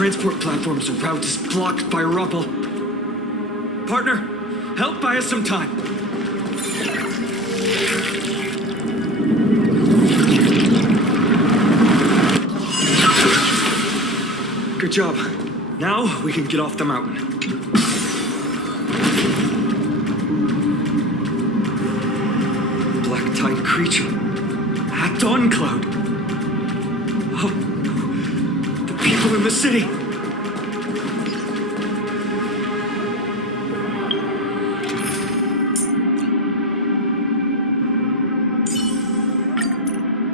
transport platform's route is blocked by rubble. Partner, help buy us some time. Good job. Now we can get off the mountain. Black-tide creature. At Dawn Cloud. Oh, the people in the city.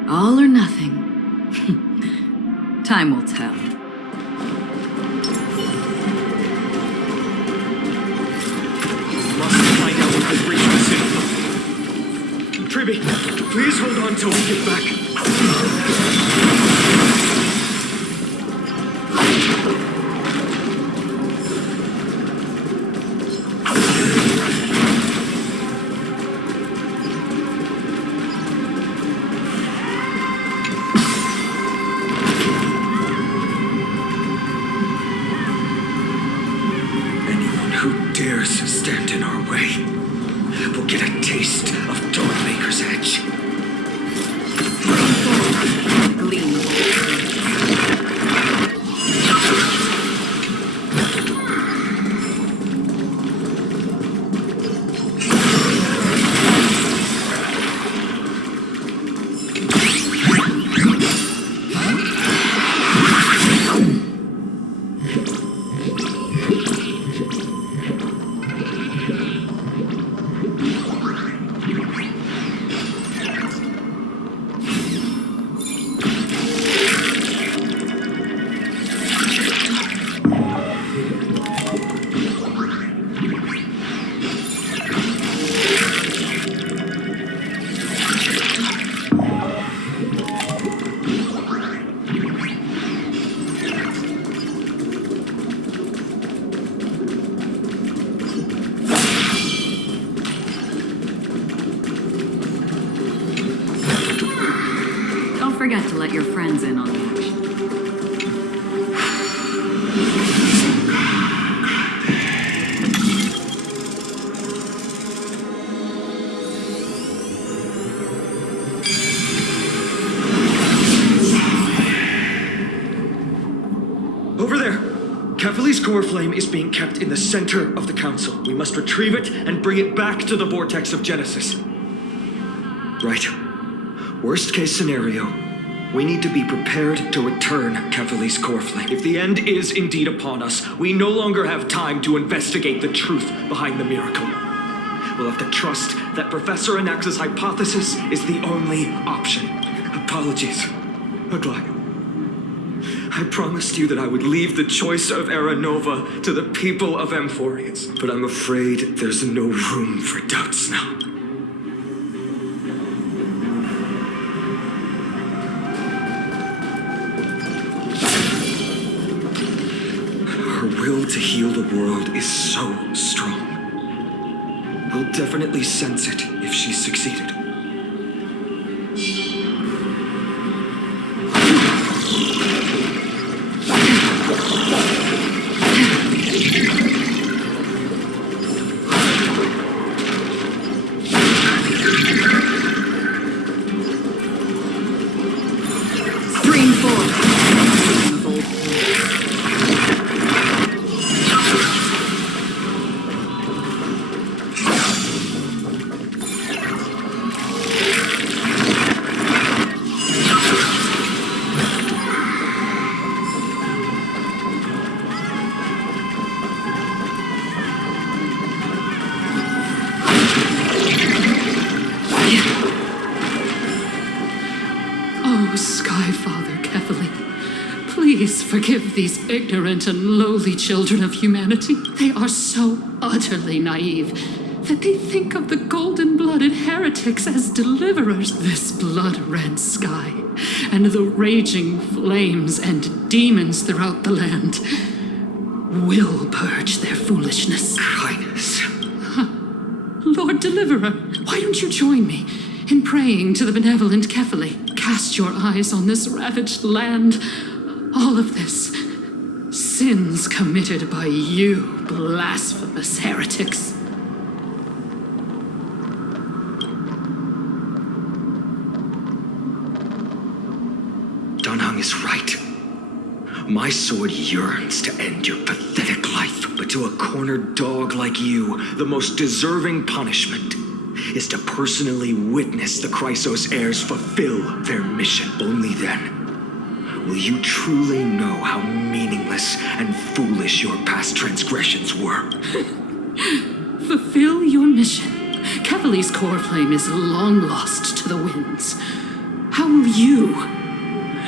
All or nothing. Time will tell. Must find out what they've reached the city. Tribby, please hold on till we get back. Anyone who dares stand in our way will get a taste of Dawnmaker's edge. Gleam. Don't forget to let your friends in on the action. Over there! Kefali's core flame is being kept in the center of the council. We must retrieve it and bring it back to the vortex of Genesis. Right. Worst case scenario, we need to be prepared to return Kefali's core flame. If the end is indeed upon us, we no longer have time to investigate the truth behind the miracle. We'll have to trust that Professor Anax's hypothesis is the only option. Apologies, Aglaia. I promised you that I would leave the choice of Era Nova to the people of Amphoreus, but I'm afraid there's no room for doubts now. Her will to heal the world is so strong. We'll definitely sense it if she's succeeded. Please forgive these ignorant and lowly children of humanity. They are so utterly naive that they think of the golden-blooded heretics as deliverers. This blood-red sky and the raging flames and demons throughout the land will purge their foolishness. Highness. Lord Deliverer, why don't you join me in praying to the benevolent Kefali? Cast your eyes on this ravaged land. All of this sins committed by you, blasphemous heretics. Danheng is right. My sword yearns to end your pathetic life, but to a cornered dog like you, the most deserving punishment is to personally witness the Chrysos heirs fulfill their mission. Only then will you truly know how meaningless and foolish your past transgressions were. Fulfill your mission. Kefali's core flame is long lost to the winds. How will you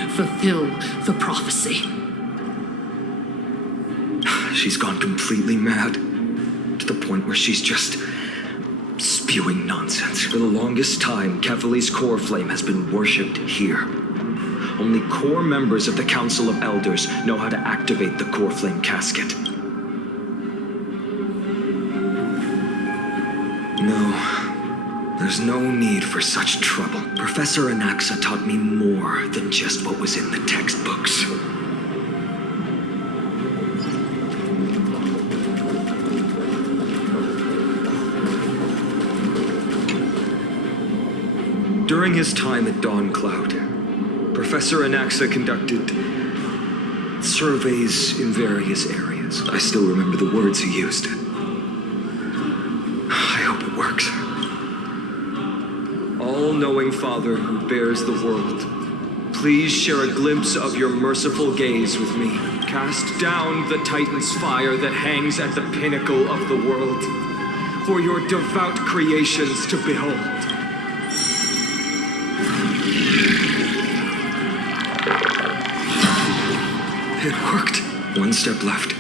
fulfill the prophecy? She's gone completely mad, to the point where she's just spewing nonsense. For the longest time, Kefali's core flame has been worshipped here. Only core members of the Council of Elders know how to activate the core flame casket. No, there's no need for such trouble. Professor Anaxa taught me more than just what was in the textbooks. During his time at Dawn Cloud, Professor Anaxa conducted surveys in various areas. I still remember the words he used. I hope it works. All-knowing Father who bears the world, please share a glimpse of your merciful gaze with me. Cast down the Titan's fire that hangs at the pinnacle of the world, for your devout creations to behold. It worked. One step left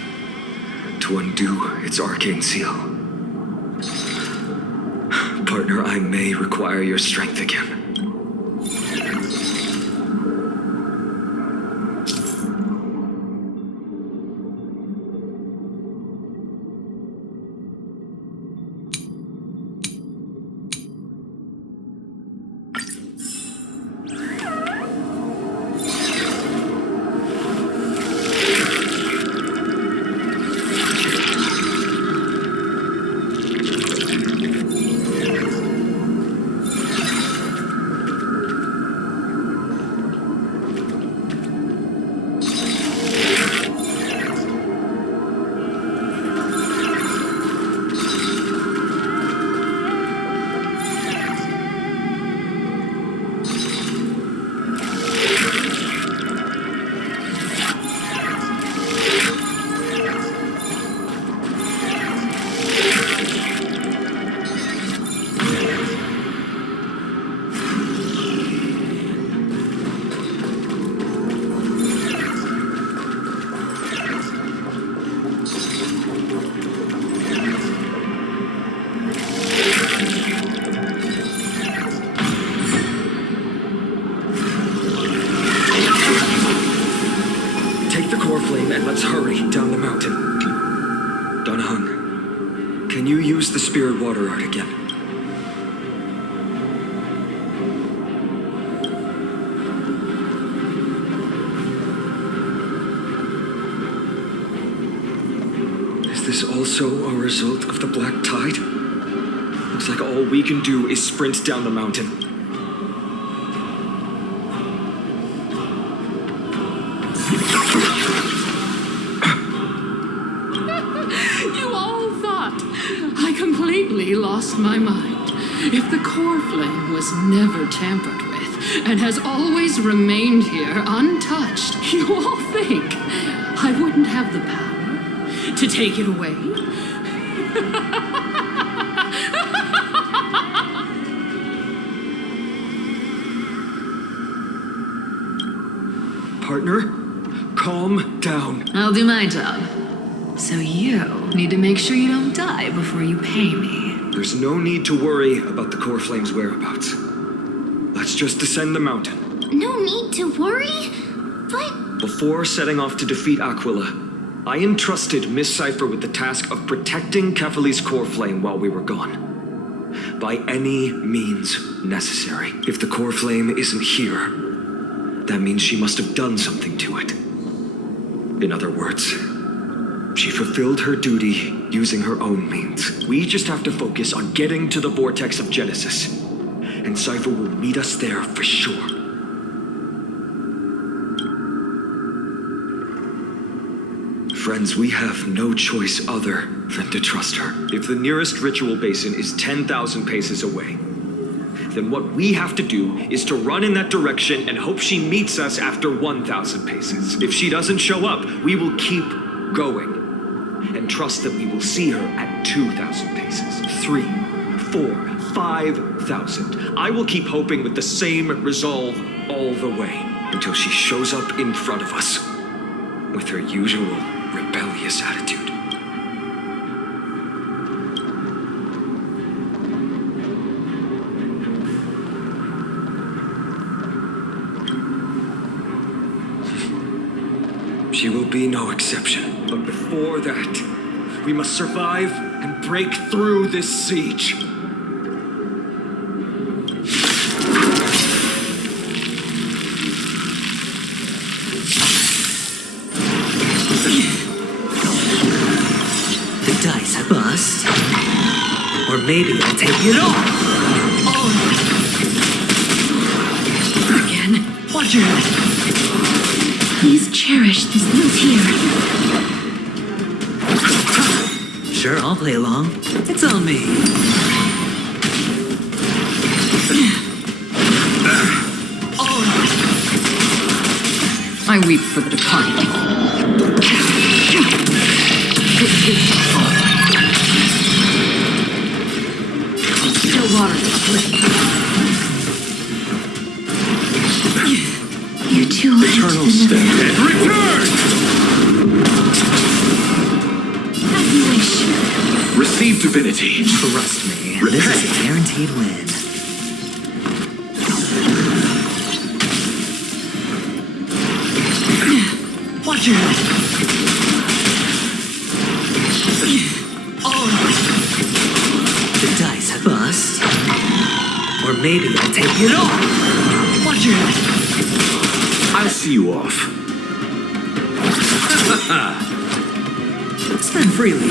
to undo its arcane seal. Partner, I may require your strength again. Spirit water art again. Is this also a result of the black tide? Looks like all we can do is sprint down the mountain. Lost my mind. If the core flame was never tampered with and has always remained here untouched, you all think I wouldn't have the power to take it away? Partner, calm down. I'll do my job. So you need to make sure you don't die before you pay me. There's no need to worry about the core flame's whereabouts. Let's just descend the mountain. No need to worry? But... Before setting off to defeat Aquila, I entrusted Miss Cipher with the task of protecting Kefali's core flame while we were gone. By any means necessary. If the core flame isn't here, that means she must have done something to it. In other words, She fulfilled her duty using her own means. We just have to focus on getting to the vortex of Genesis. And Cypher will meet us there for sure. Friends, we have no choice other than to trust her. If the nearest ritual basin is 10,000 paces away, then what we have to do is to run in that direction and hope she meets us after 1,000 paces. If she doesn't show up, we will keep going and trust that we will see her at 2,000 paces, 3, 4, 5,000. I will keep hoping with the same resolve all the way until she shows up in front of us with her usual rebellious attitude. She will be no exception. But before that, we must survive and break through this siege. The dice I bust. Or maybe I'll take it all. Again. Watch your head. Please cherish this new tier. Sure, I'll play along. It's on me. I weep for the departed. Still waters uplifting. You're too late. Eternal step. Return! As you wish. Receive divinity. Trust me, this is a guaranteed win. Watch your head. The dice I bust. Or maybe I'll take it all. Watch your head. I'll see you off. Spend freely.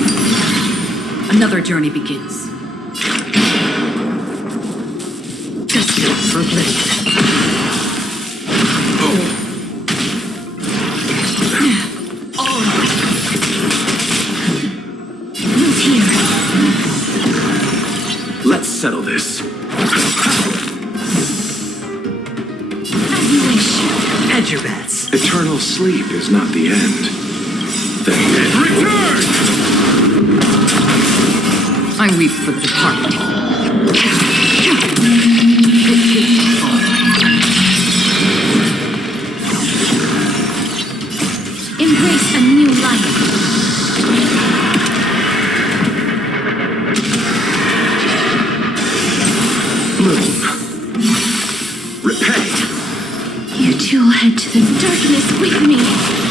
Another journey begins. Just for oblivion. Move here. Let's settle this. As you wish. Hedge your bets. Eternal sleep is not the end. Then return! I weep for the departed. Embrace a new life. Bloom. Repay. You two head to the darkness with me.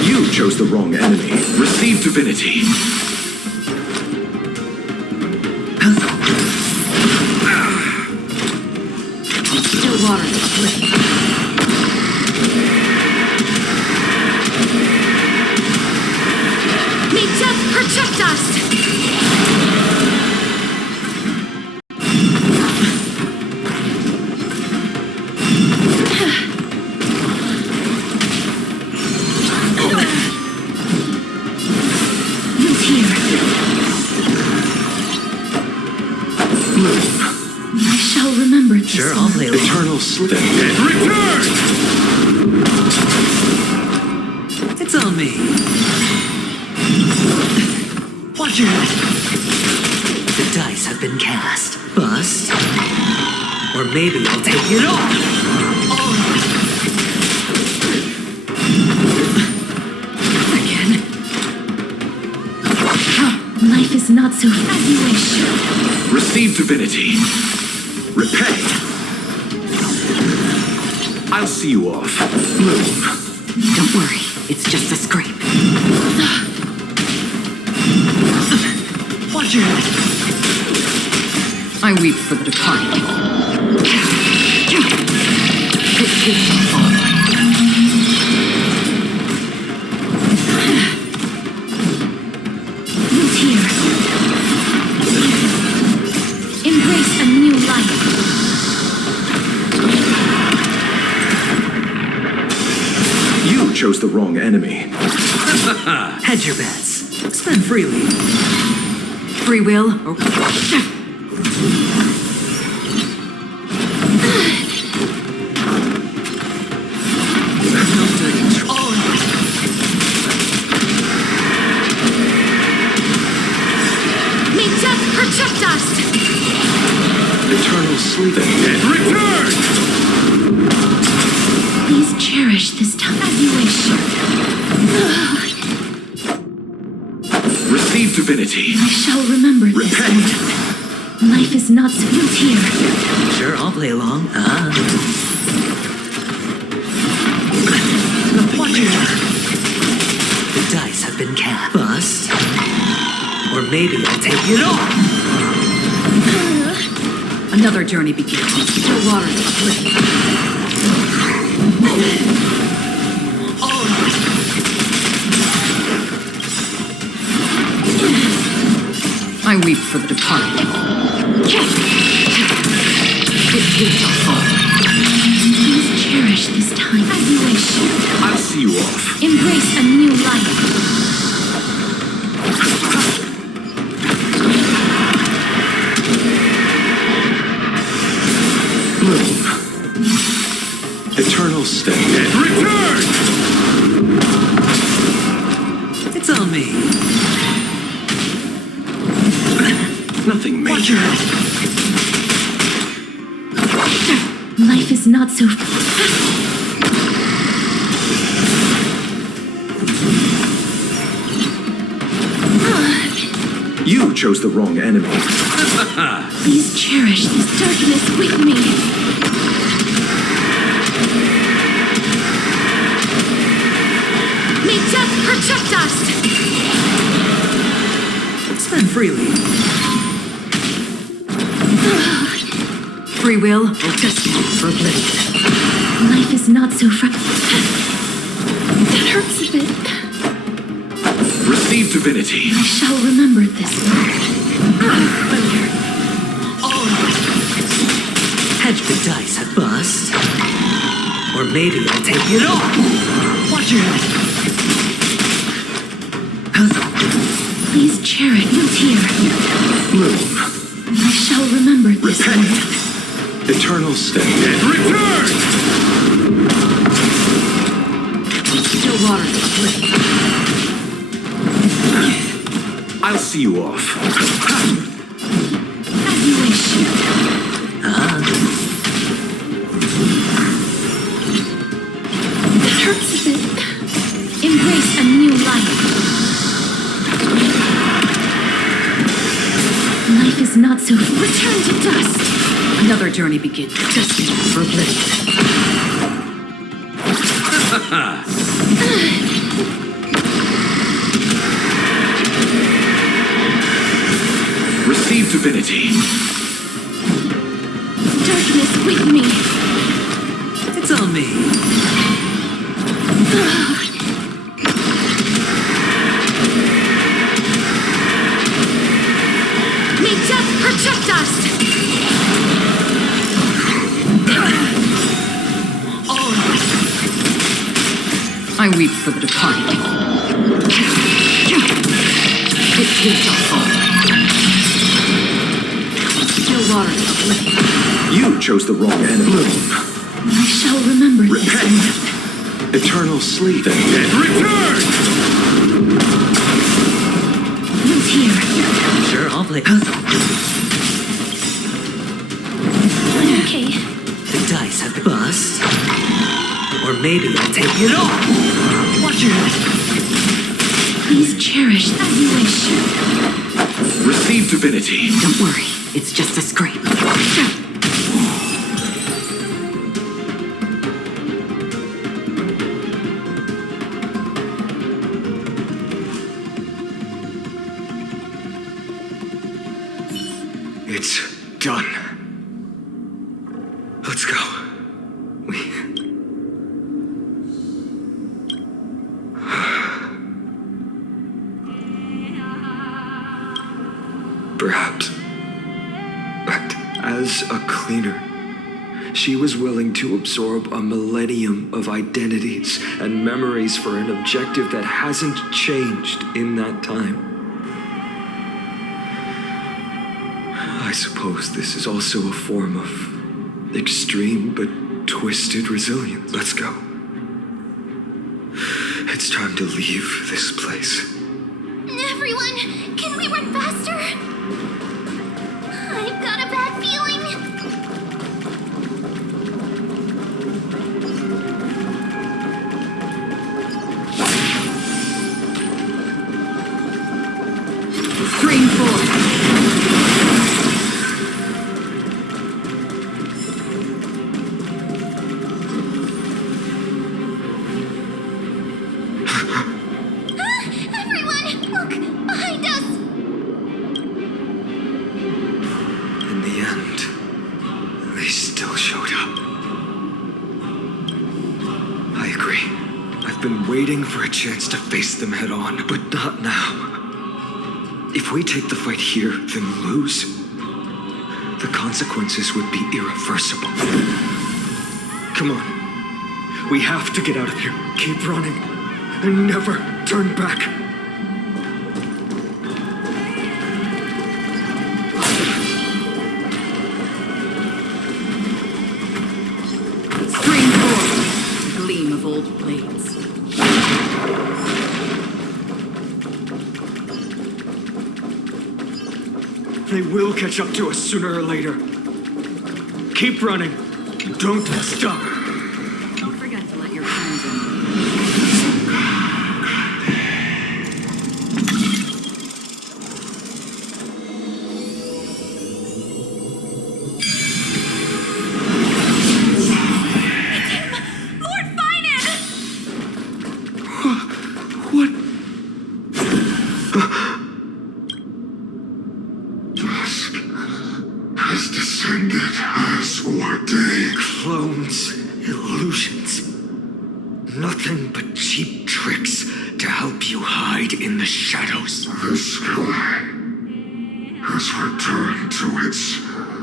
You chose the wrong enemy. Receive divinity. Still waters uplifting. May death protect us. Move here. Bloom. I shall remember this. Sure, I'll play along. Eternal sleep. Return! It's on me. Watch your head. The dice have been cast. Bust. Or maybe I'll take it all. Again. Life is not so as you wish. Receive divinity. Repay. I'll see you off. Bloom. Don't worry, it's just a scrape. Watch your head. I weep for the departed. chose the wrong enemy. Hedge your bets. Spend freely. Free will or... May death protect us! Eternal sleep and return! Please cherish this time as you wish. Receive divinity. I shall remember this. Repent. Life is not sweet here. Sure, I'll play along. Nothing major. The dice have been cast. Bust. Or maybe I'll take it all. Another journey begins. Still water. I weep for the departed. Please cherish this time as you wish. I'll see you off. Embrace a new life. Bloom. Eternal step and return! It's on me. Nothing major. Life is not so... You chose the wrong enemy. Please cherish this darkness with me. May death protect us! Spend freely. Free will or destiny for oblivion. Life is not so That hurts a bit. Receive divinity. I shall remember this. Hedge the dice at bust. Or maybe I'll take it all. Watch your head. Please cherish you here. Bloom. I shall remember this. Repent. Eternal step and return! Still water. I'll see you off. As you wish. That hurts a bit. Embrace a new life. Life is not so... Return to dust. Another journey begins. Destiny for oblivion. Receive divinity. Darkness with me. It's on me. May death protect us! I weep for the departed. Still water. You chose the wrong enemy. Bloom. I shall remember Repent. Eternal sleep and return! this. Here. Sure, I'll play. Okay. The dice have bust. Or maybe I'll take it all. Watch your head. Please cherish as you wish. Receive divinity. Don't worry, it's just a scrape. It's done. Let's go. Perhaps act as a cleaner, She was willing to absorb a millennium of identities and memories for an objective that hasn't changed in that time. I suppose this is also a form of extreme but twisted resilience. Let's go. It's time to leave this place. Everyone, can we run faster? I've got a bad feeling. Screen 4. Everyone, look, behind us. In the end, they still showed up. I agree. I've been waiting for a chance to face them head on, but not now. If we take the fight here, then lose, the consequences would be irreversible. Come on. We have to get out of here. Keep running. And never turn back. Screen 4. Gleam of old blades. They will catch up to us sooner or later. Keep running. Don't stop. Don't forget to let your friends in. Lord Finan! What? Dusk has descended as ordained. Clones, illusions. Nothing but cheap tricks to help you hide in the shadows. The sky has returned to its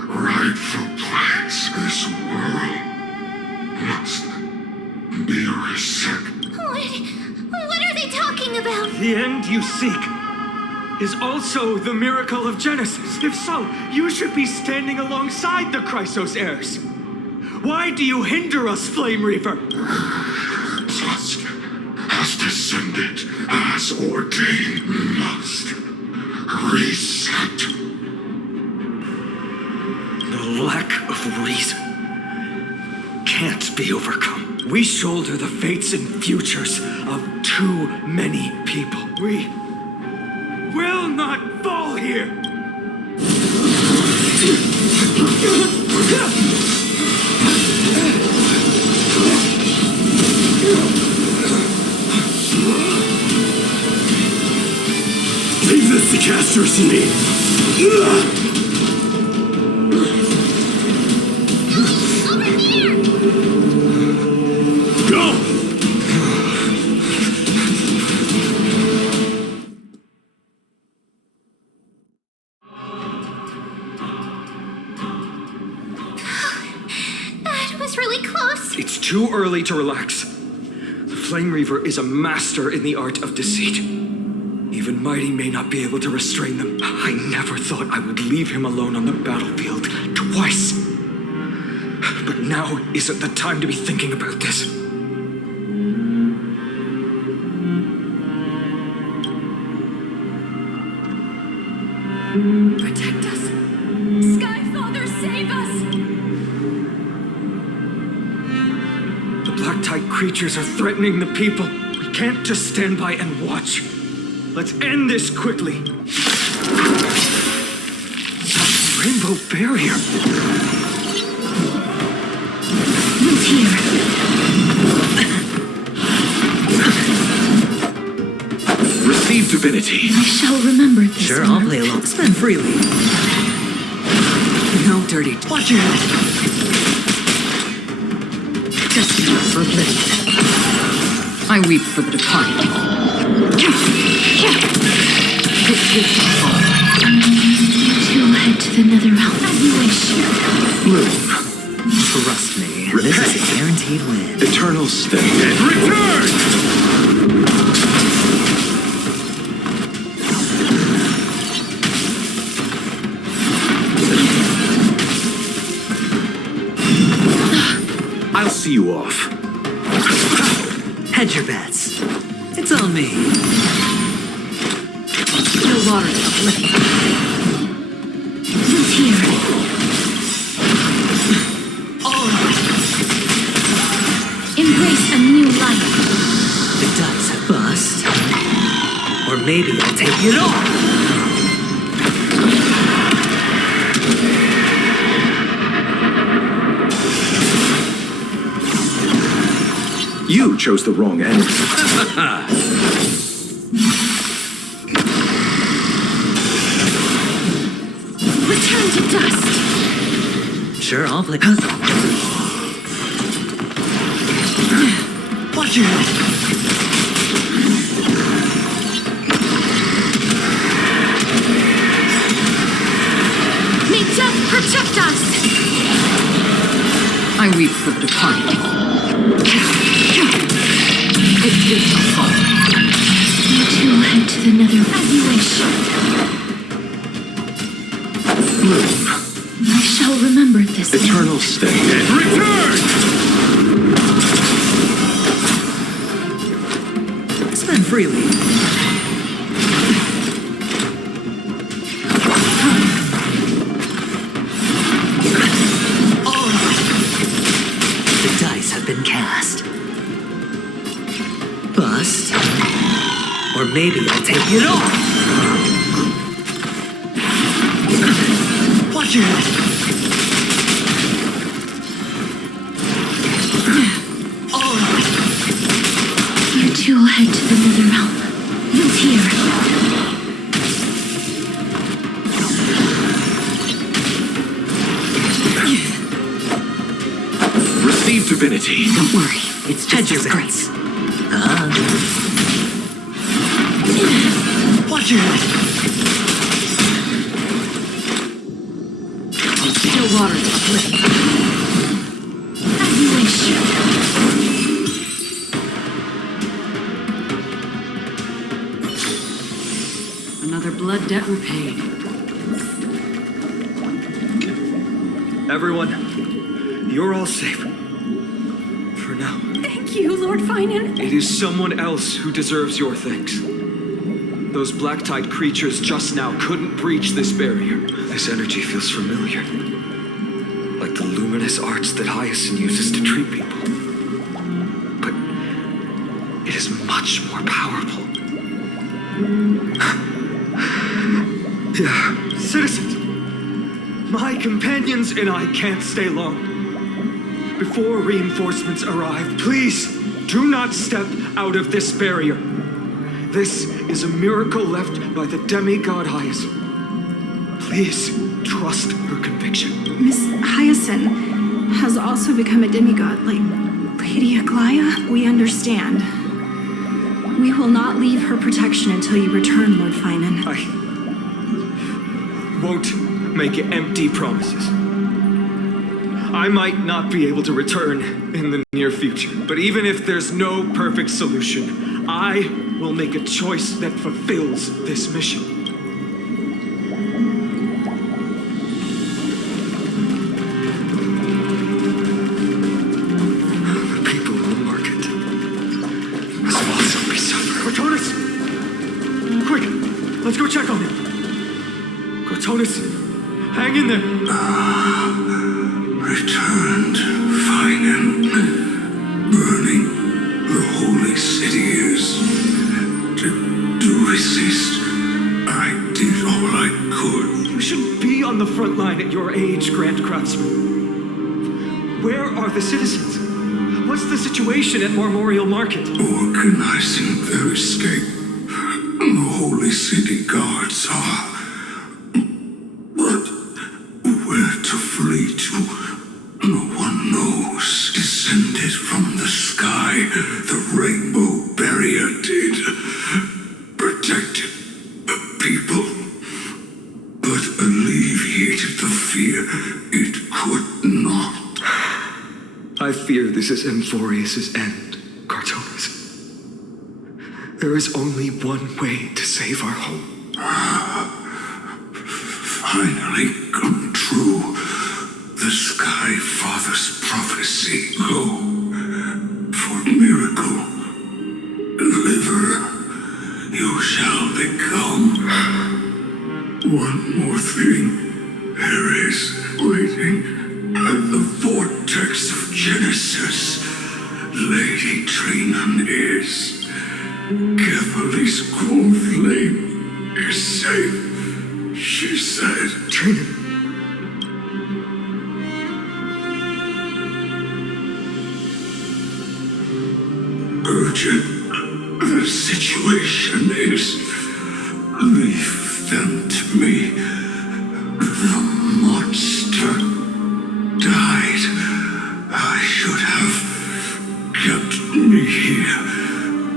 rightful place. This world must be reset. What are they talking about? The end you seek is also the miracle of Genesis. If so, you should be standing alongside the Chrysos heirs. Why do you hinder us, Flame Reaver? Dusk has descended as ordained. Must reset. The lack of reason can't be overcome. We shoulder the fates and futures of too many people. We will not fall here. Leave this to Casters and me. Over here! Go! That was really close. It's too early to relax. The Flame Reaver is a master in the art of deceit. Even Mighty may not be able to restrain them. I never thought I would leave him alone on the battlefield twice. But now isn't the time to be thinking about this. Protect us. Skyfather, save us! The black tide creatures are threatening the people. We can't just stand by and watch. Let's end this quickly. Rainbow barrier. Move here. Receive divinity. I shall remember this. Sure, I'll play along. Spend freely. No dirty. Watch your head. Destiny forbidden. I weep for the departed. To head to the nether realm as you wish. Bloom. Trust me, this is a guaranteed win. Eternal step and return! I'll see you off. Hedge your bets. It's on me. No water. Who's here? Embrace a new life. The dice have bust. Or maybe I'll take it all. You chose the wrong enemy. Return to dust. Sure, I'll play. Watch your head. May death protect us. I weep for the departed. It did not fall. You two head to the nether as you wish. I shall remember this. Eternal step and return! Spend freely. The dice have been cast. Bust. Or maybe I'll take it all. Watch your head. You two will head to the nether realm. Built here. Receive divinity. Don't worry. It's just Hedge your as bets. great. Watch your head. No water. As you wish. Another blood debt repaid. Everyone, you're all safe. For now. Thank you, Lord Finan. It is someone else who deserves your thanks. Those black-tide creatures just now couldn't breach this barrier. This energy feels familiar. Like the luminous arts that Hyacinth uses to treat people. But it is much more powerful. Yeah, citizens. My companions and I can't stay long. Before reinforcements arrive, please do not step out of this barrier. This is a miracle left by the demigod Hyacinth. Please trust her conviction. Miss Hyacinth has also become a demigod, like Lady Aglaia. We understand. We will not leave her protection until you return, Lord Finan. I won't make empty promises. I might not be able to return in the near future, but even if there's no perfect solution, I will make a choice that fulfills this mission. The people in the market must also be suffering. Cortonis! Quick, let's go check on him. Cortonis, hang in there. Returned, Finan. Burning the holy city is. To resist, I did all I could. You should be on the front line at your age, Grand Craftsman. Where are the citizens? What's the situation at Memorial Market? Organizing their escape. The holy city guards are. But where to flee to? No one knows. Descended from the sky, the rainbow barrier did. Protected people, but alleviated the fear it could not. I fear this is Amphoreus' end, Cartonis. There is only one way to save our home. Finally come true. The Sky Father's prophecy. Go. For miracle. Deliverer. You shall become. One more thing. There is waiting at the vortex of Genesis. Lady Trinan is. Kefali's core flame is safe. She said. Trinan. Urgent. The situation is. Leave them to me. The monster died. I should have kept me here.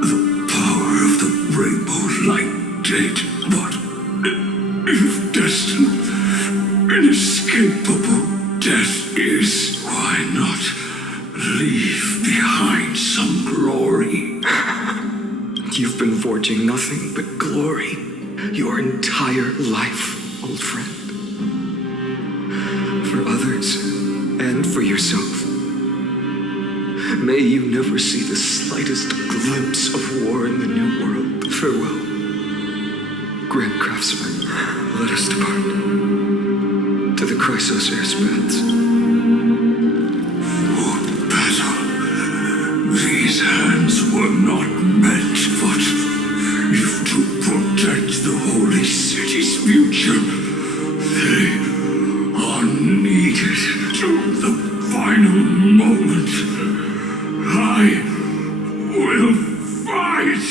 The power of the rainbow light did, but if destined, inescapable death is, why not leave behind some glory? You've been forging nothing but glory your entire life, old friend. For others, and for yourself. May you never see the slightest glimpse of war in the New World. Farewell, Grand Craftsman. Let us depart to the Chrysos airspaths. For battle, these hands were not meant, but if to protect the holy city's future, they are needed to the final moment. I will fight!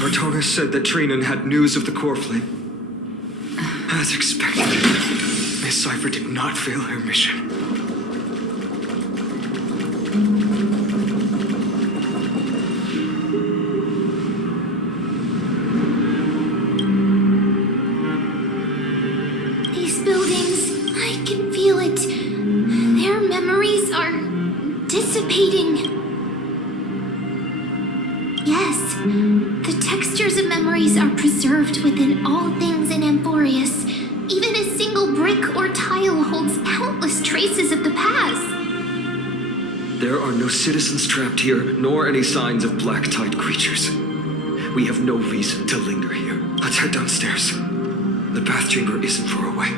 Cartonis said that Trinan had news of the core flame. As expected, Miss Cypher did not fail her mission. These buildings, I can feel it. Their memories are dissipating. Yes, the textures of memories are preserved within all things in Amphoreus. Even a single brick or tile holds countless traces of the past. There are no citizens trapped here, nor any signs of black-tide creatures. We have no reason to linger here. Let's head downstairs. The bath chamber isn't far away.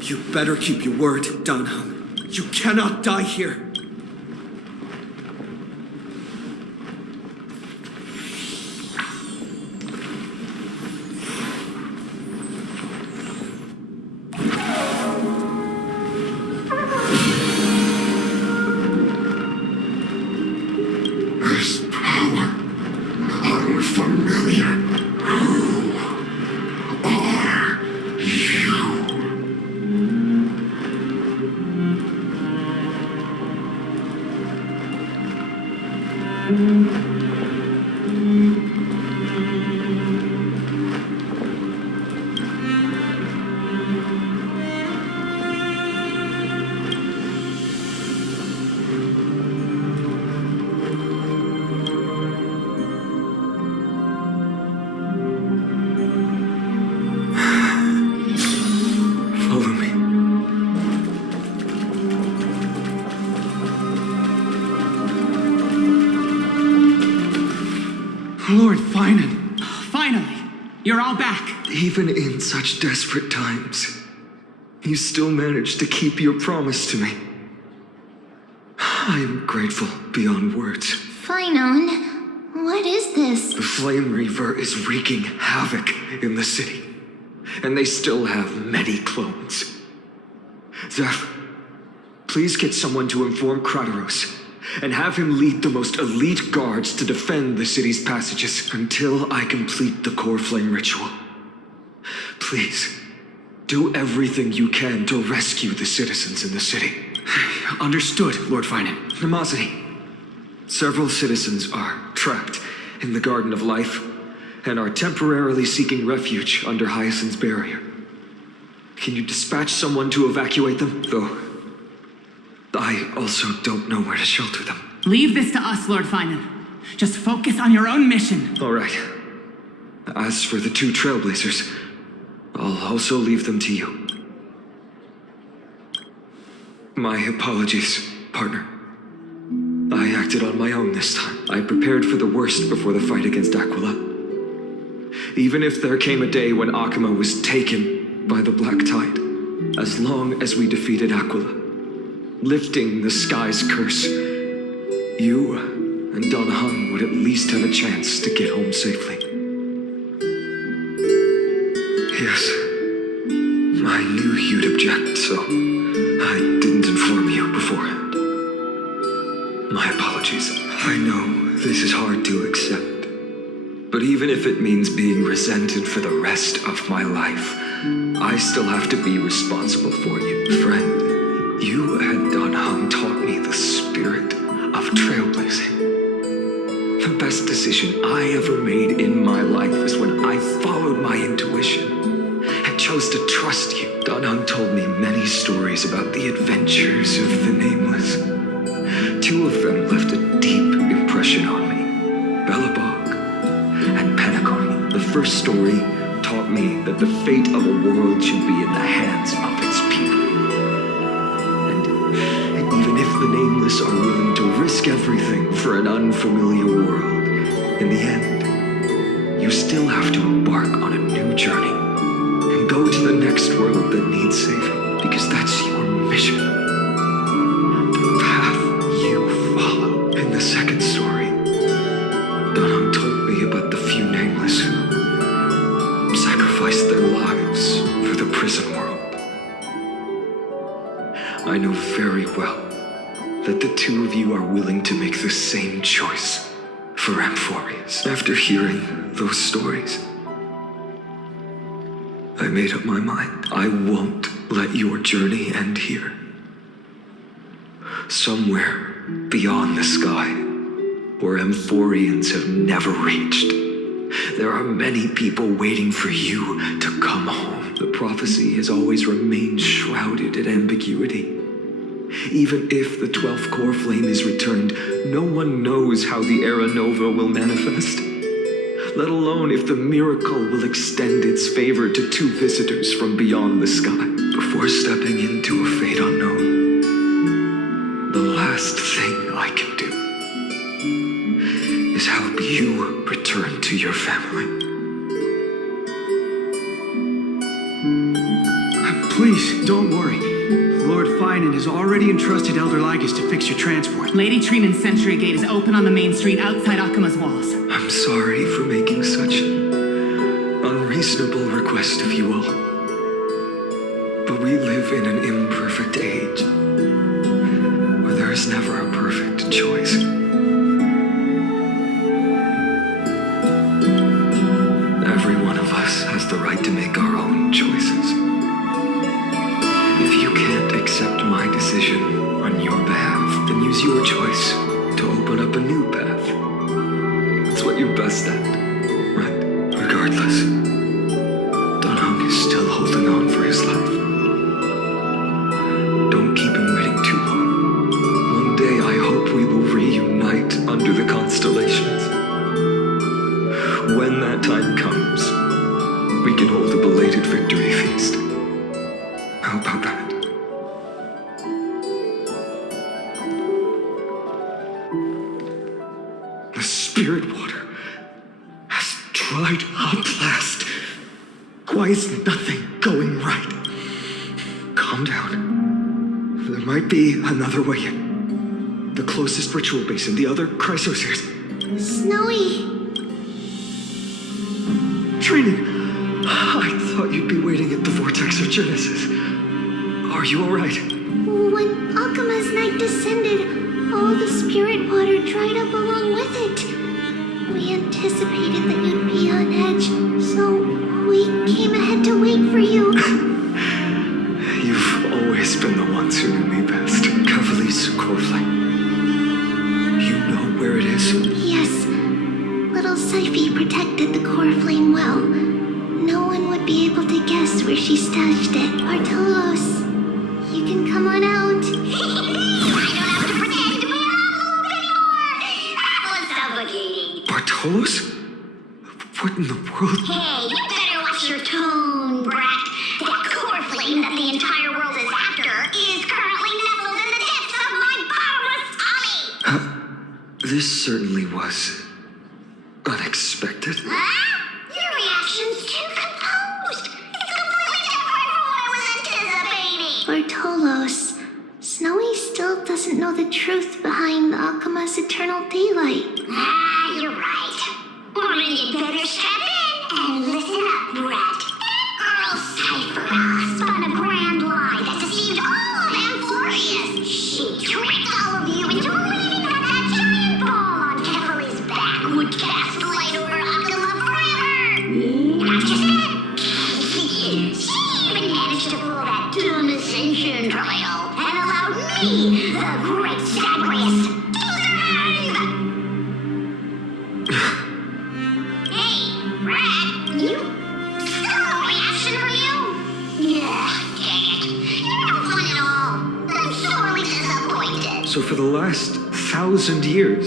You better keep your word, Danham. You cannot die here. clear. Who are you? Follow me. Lord Finan. Finally, you're all back. Even in such desperate times, you still managed to keep your promise to me. I am grateful beyond words. Finon, what is this? The Flame Reaver is wreaking havoc in the city, and they still have many clones. Zeph, please get someone to inform Krateros, and have him lead the most elite guards to defend the city's passages until I complete the core flame ritual. Please, do everything you can to rescue the citizens in the city. Understood, Lord Finan. Nemosity, several citizens are trapped in the Garden of Life and are temporarily seeking refuge under Hyacinth's barrier. Can you dispatch someone to evacuate them? Though, I also don't know where to shelter them. Leave this to us, Lord Finan. Just focus on your own mission. All right. As for the two Trailblazers, I'll also leave them to you. My apologies, partner. I acted on my own this time. I prepared for the worst before the fight against Aquila. Even if there came a day when Akuma was taken by the Black Tide, as long as we defeated Aquila, lifting the sky's curse, you and Don Hung would at least have a chance to get home safely. Yes, I knew you'd object, so I didn't inform you beforehand. My apologies. I know this is hard to accept, but even if it means being resented for the rest of my life, I still have to be responsible for you. Friend, you and Don Hung taught me the spirit of trailblazing. The best decision I ever made in my life was when I followed my intuition and chose to trust you. Don Hung told me many stories about the adventures of the Nameless. Two of them left a deep impression on me, Bellabog and Penacony. The first story taught me that the fate of a world should be in the hands of its people. And even if the Nameless are willing to risk everything for an unfamiliar world, in the end, you still have to embark on a new journey and go to the next world that needs saving, because that's your mission. The path you follow. In the second story, Don Hung told me about the few Nameless who sacrificed their lives for the prison world. I know very well that the two of you are willing to make the same choice for Amphoreus. After hearing those stories, I made up my mind. I won't let your journey end here. Somewhere beyond the sky, where Amphoreans have never reached, there are many people waiting for you to come home. The prophecy has always remained shrouded in ambiguity. Even if the 12th core flame is returned, no one knows how the Era Nova will manifest, let alone if the miracle will extend its favor to two visitors from beyond the sky. Before stepping into a fate unknown, the last thing I can do is help you return to your family. Please, don't worry. Lord Finan has already entrusted Elder Lygus to fix your transport. Lady Trinan's Sentry Gate is open on the main street outside Akuma's walls. I'm sorry for making such an unreasonable request of you all. But we live in an imperfect age, where there is never a perfect choice. time comes, we can hold a belated victory feast. How about that? The spirit water has dried up last. Why is nothing going right? Calm down. There might be another way in. The closest ritual basin, the other chrysospheres. Snowy. Training! I thought you'd be waiting at the vortex of Genesis. Are you alright? When Akama's night descended, all the spirit water dried up along with it. We anticipated that you'd be on edge, so we came ahead to wait for you. You've always been the ones who knew me best. Cavali's core flame. You know where it is? Yes. Little sci-fi protected the core flame well. No one would be able to guess where she stashed it. Bartolos, you can come on out. I don't have to pretend to be an anymore. That was suffocating. Bartolos? What in the world? Hey, you better watch your tone, brat. That core flame that the entire world is after is currently nestled in the depths of my bottomless tummy. This certainly was unexpected. Huh? Your reaction's too composed. It's completely different from what I was anticipating. Bartolos, Snowy still doesn't know the truth behind Akama's eternal daylight. You're right. Woman, you better strap in and listen up, brat. Girl Cypher spun a grand lie that deceived all of Amphoreus. She tricked all of you into believing that giant ball on Kefali's back would cast light over Akama forever. Not just that. She even managed to pull that dumb ascension trial and allowed me, the great Zagreus, to survive. Hey, Brad, you still no reaction from you? Yeah, dang it. You're no fun at all. I'm sorely disappointed. So for the last 1,000 years,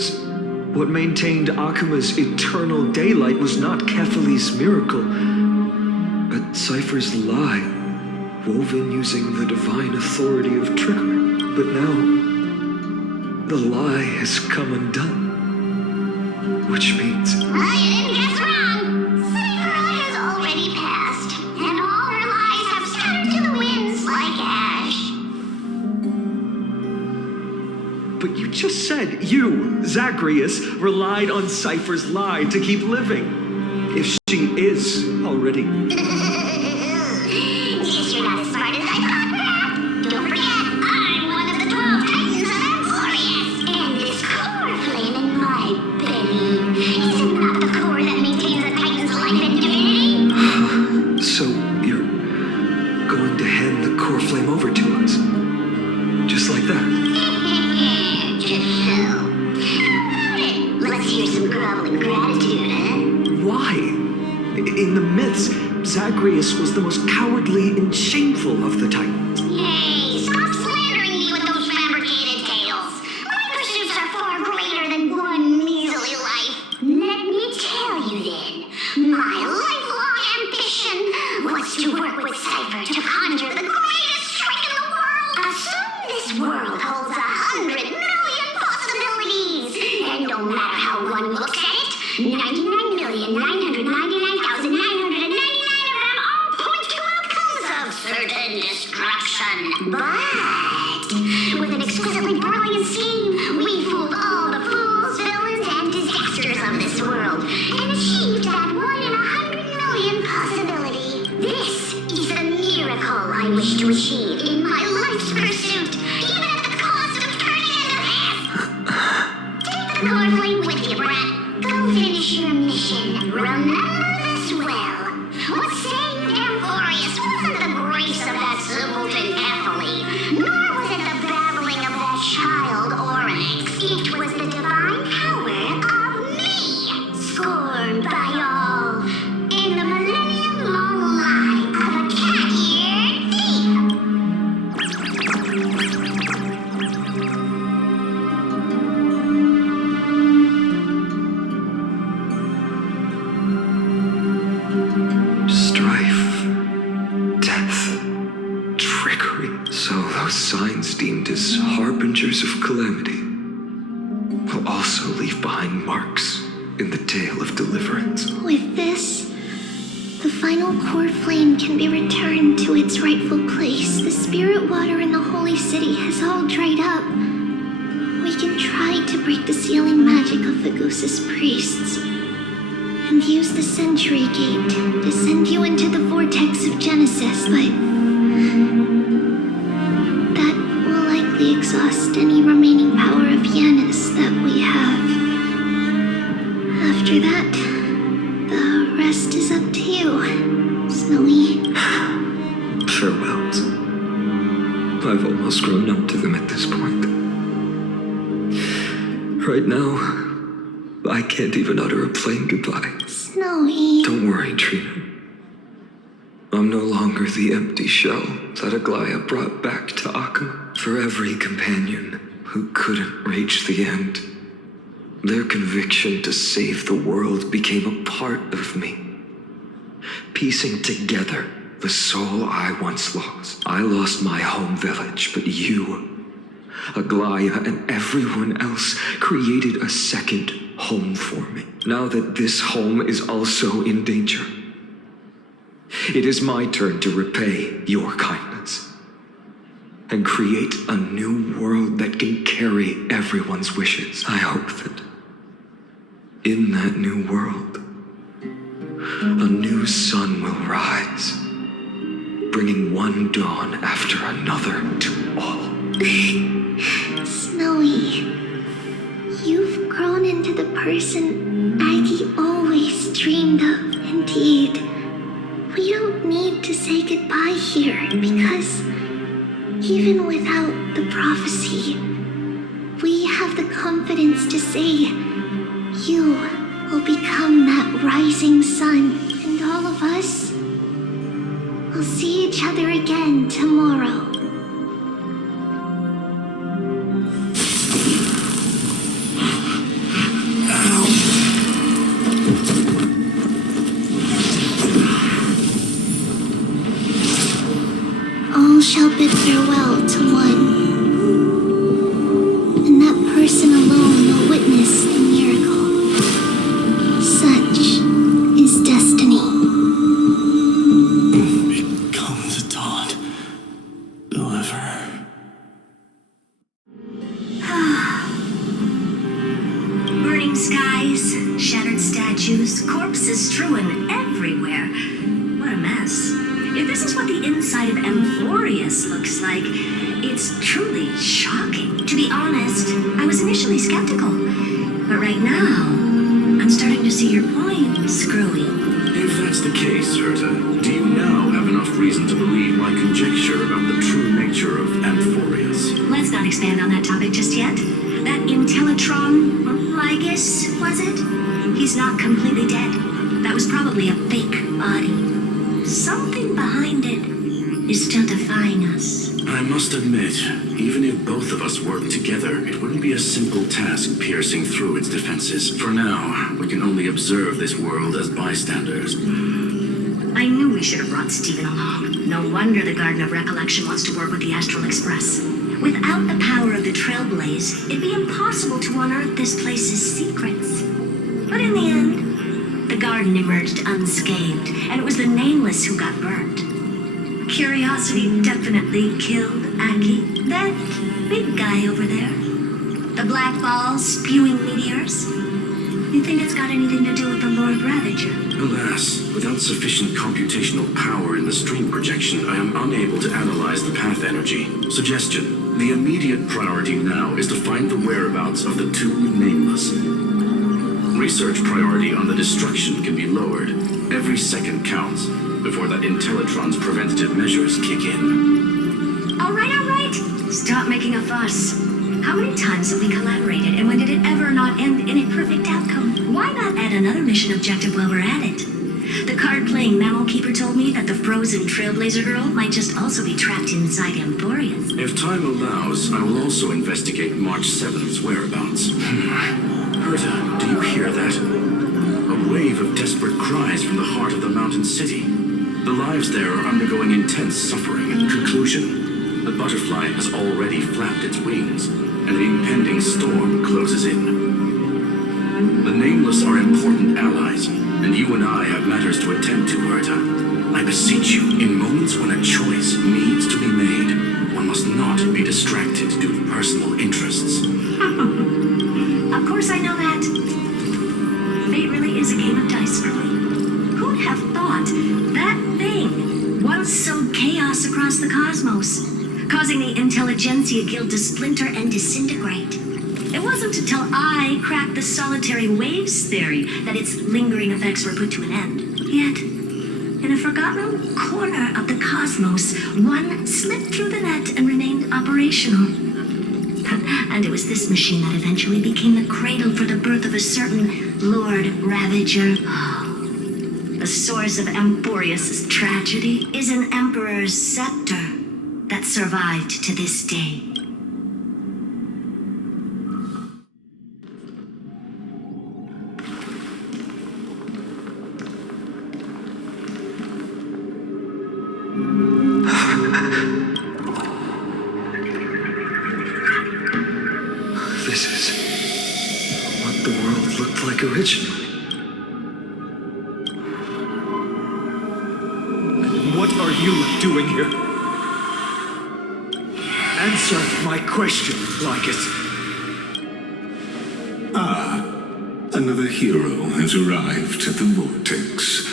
what maintained Akuma's eternal daylight was not Kefali's miracle, but Cypher's lie, woven using the divine authority of trickery. But now, the lie has come undone, which means... Well, you didn't guess wrong. Cypher has already passed, and all her lies have scattered to the winds like ash. But you just said you, Zagreus, relied on Cypher's lie to keep living. If she is already... Guess you're not as smart as I thought, Brad. Don't forget, I'm one of the 12 Titans of Amphoreus, and this core flame in my belly is it not the core that maintains a Titan's life and divinity? So you're going to hand the core flame over to us? Just like that? Just so. How about it? Let's hear some groveling gratitude, huh? Why? In the myths, Zagreus was the most cowardly and shameful of the Titans. Hey, stop slandering me with those fabricated tales. My pursuits are far greater than one measly life. Let me tell you then, my lifelong ambition was to work with Cypher to conjure the greatest trick in the world. Assume this world holds 100 million possibilities, and no matter how one looks at it, 99,999,999 of them all point to outcomes of certain destruction. But with an exquisitely brilliant scheme, we fooled all the fools, villains, and disasters of this world, and achieved that 1 in 100 million possibility. This is the miracle I wish to achieve in my life's pursuit, even at the cost of turning into this. Take the core flame with you, Brat. Go finish your mission. Remember this well. What saved Amphoreus wasn't the grace of that simpleton Kefali, nor was it the babbling of that child Oryx. It was the divine power of me, scorned by all, in the millennium-long lie of a cat-eared thief. pictures of calamity will also leave behind marks in the tale of deliverance. With this, the final core flame can be returned to its rightful place. The spirit water in the holy city has all dried up. We can try to break the sealing magic of Fagusis priests and use the Century Gate to send you into the vortex of Genesis, but that will likely exhaust any remaining power of Janus that we have. After that, the rest is up to you, Snowy. Farewells. I've almost grown up to them at this point. Right now, I can't even utter a plain goodbye. Snowy. Don't worry, Trina. I'm no longer the empty shell that Aglaia brought back to Akama. For every companion who couldn't reach the end, their conviction to save the world became a part of me, piecing together the soul I once lost. I lost my home village, but you, Aglaia, and everyone else created a second home for me. Now that this home is also in danger, it is my turn to repay your kindness and create a new world that can carry everyone's wishes. I hope that in that new world, a new sun will rise, bringing one dawn after another to all. Snowy, you've grown into the person Aggie always dreamed of. Indeed, we don't need to say goodbye here, because even without the prophecy, we have the confidence to say you will become that rising sun, and all of us will see each other again tomorrow. All shall bid farewell to one, and that person alone will witness the miracle. Such is destiny. Become the dawn. Deliver. Burning skies, shattered statues, corpses strewn everywhere. What a mess. If this is what the inside of Amphoreus looks like, it's truly shocking. To be honest, I was initially skeptical. But right now, I'm starting to see your point, Screwy. If that's the case, Herta, do you now have enough reason to believe my conjecture about the true nature of Amphoreus? Let's not expand on that topic just yet. That Intellitron, Ligus, was it? He's not completely dead. That was probably a fake body. Something behind it is still defying us. I must admit, even if both of us worked together, it wouldn't be a simple task piercing through its defenses. For now, we can only observe this world as bystanders. I knew we should have brought Steven along. No wonder the Garden of Recollection wants to work with the Astral Express. Without the power of the Trailblaze, it'd be impossible to unearth this place's secrets. But in the end, the garden emerged unscathed, and it was the Nameless who got burnt. Curiosity definitely killed Aki. That big guy over there. The black ball spewing meteors. You think it's got anything to do with the Lord Ravager? Alas, without sufficient computational power in the stream projection, I am unable to analyze the path energy. Suggestion: the immediate priority now is to find the whereabouts of the two Nameless. Research priority on the destruction can be lowered. Every second counts before that Intellitron's preventative measures kick in. All right. Stop making a fuss. How many times have we collaborated, and when did it ever not end in a perfect outcome? Why not add another mission objective while we're at it? The card-playing mammal keeper told me that the frozen Trailblazer girl might just also be trapped inside Amphoreus. If time allows, I will also investigate March 7th's whereabouts. Herta, do you hear that? A wave of desperate cries from the heart of the mountain city. The lives there are undergoing intense suffering. Conclusion: the butterfly has already flapped its wings. and an impending storm closes in. The Nameless are important allies, and you and I have matters to attend to, Herta. I beseech you, in moments when a choice needs to be made, one must not be distracted due to personal interests. Of course I know that. Fate really is a game of dice, really. Who'd have thought that thing once sowed chaos across the cosmos, causing the Intelligentsia Guild to splinter and disintegrate? It wasn't until I cracked the solitary waves theory that its lingering effects were put to an end. Yet, in a forgotten corner of the cosmos, one slipped through the net and remained operational. And it was this machine that eventually became the cradle for the birth of a certain Lord Ravager. The source of Amphoreus' tragedy is an Emperor's scepter that survived to this day. This is what the world looked like originally. What are you doing here? Answer my question, Lycus. Another hero has arrived at the Vortex.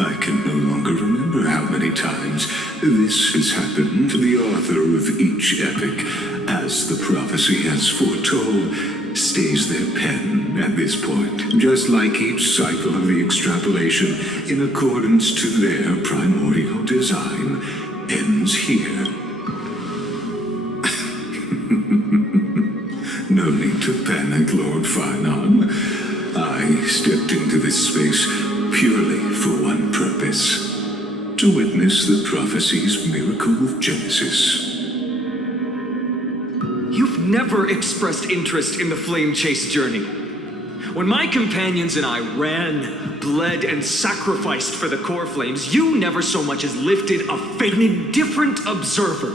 I can no longer remember how many times this has happened. The author of each epic, as the prophecy has foretold, stays their pen at this point, just like each cycle of the extrapolation, in accordance to their primordial design, ends here. No need to panic, Lord Finon. I stepped into this space purely for one purpose: to witness the prophecy's miracle of Genesis. You've never expressed interest in the flame chase journey. When my companions and I ran, bled, and sacrificed for the core flames, you never so much as lifted a finger. An indifferent observer.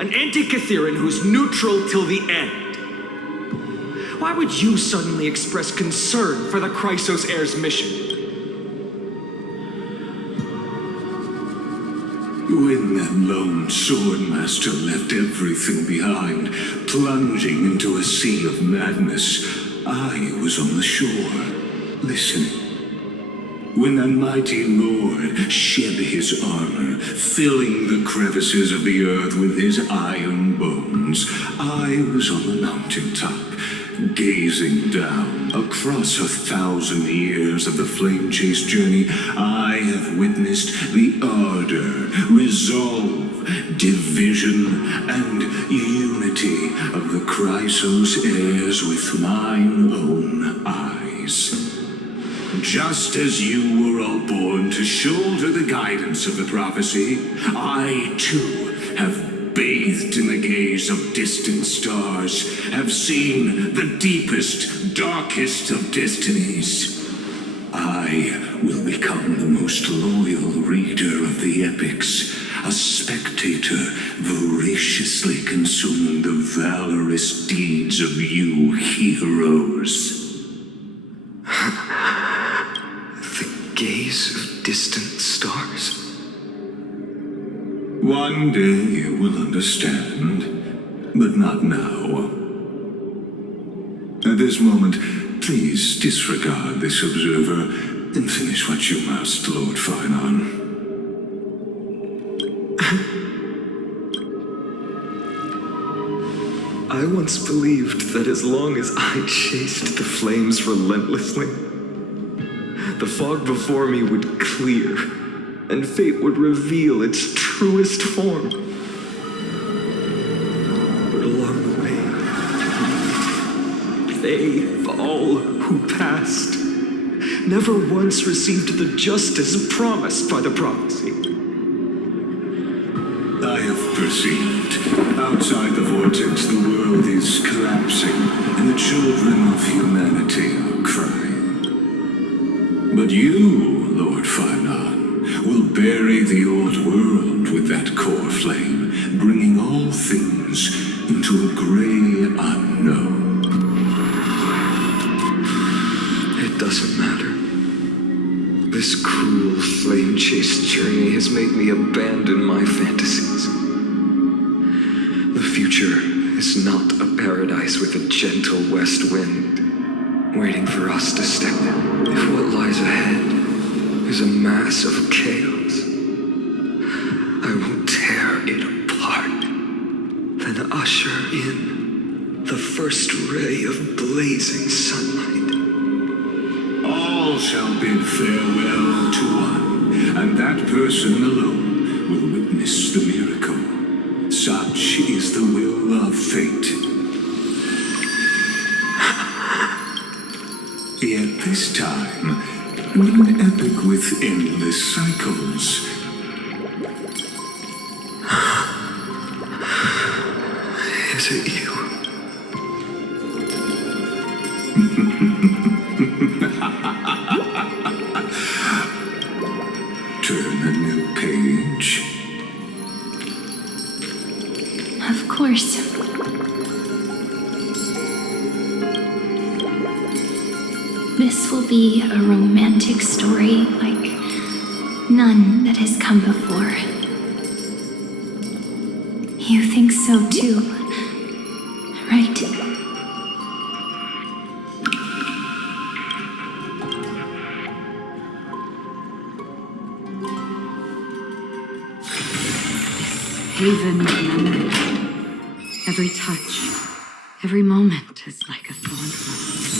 An anti-Catheran who's neutral till the end. Why would you suddenly express concern for the Chrysos Heir's mission? When that lone swordmaster left everything behind, plunging into a sea of madness, I was on the shore, listening. When that mighty lord shed his armor, filling the crevices of the earth with his iron bones, I was on the mountaintop, gazing down. Across 1,000 years of the flame chase journey, I have witnessed the ardor, resolve, division, and unity of the Chrysos heirs with mine own eyes. Just as you were all born to shoulder the guidance of the prophecy, I too have bathed in the gaze of distant stars, have seen the deepest, darkest of destinies. I will become the most loyal reader of the epics, a spectator voraciously consuming the valorous deeds of you heroes. The gaze of distant stars. One day you will understand, but not now. At this moment, please disregard this observer and finish what you must, Lord Finon. I once believed that as long as I chased the flames relentlessly, the fog before me would clear, and fate would reveal its truest form. But along the way, they, all who passed, never once received the justice promised by the prophecy. I have perceived. Outside the vortex, the world is collapsing, and the children of humanity are crying. But you, Lord Finon, will bury the old world with that core flame, bringing all things plunge into a gray unknown. It doesn't matter. This cruel, flame-chased journey has made me abandon my fantasies. The future is not a paradise with a gentle west wind, waiting for us to step in. If what lies ahead is a mass of chaos, I will tear it apart, then usher in the first ray of blazing sunlight. All shall bid farewell to one, and that person alone will witness the miracle. Such is the will of fate. Yet this time, not epic with endless cycles. Is it you? Turn a new page. Of course. This will be a romantic story like none that has come before. You think so too, right? Haven of memory. Every touch, every moment is like a thorn flower.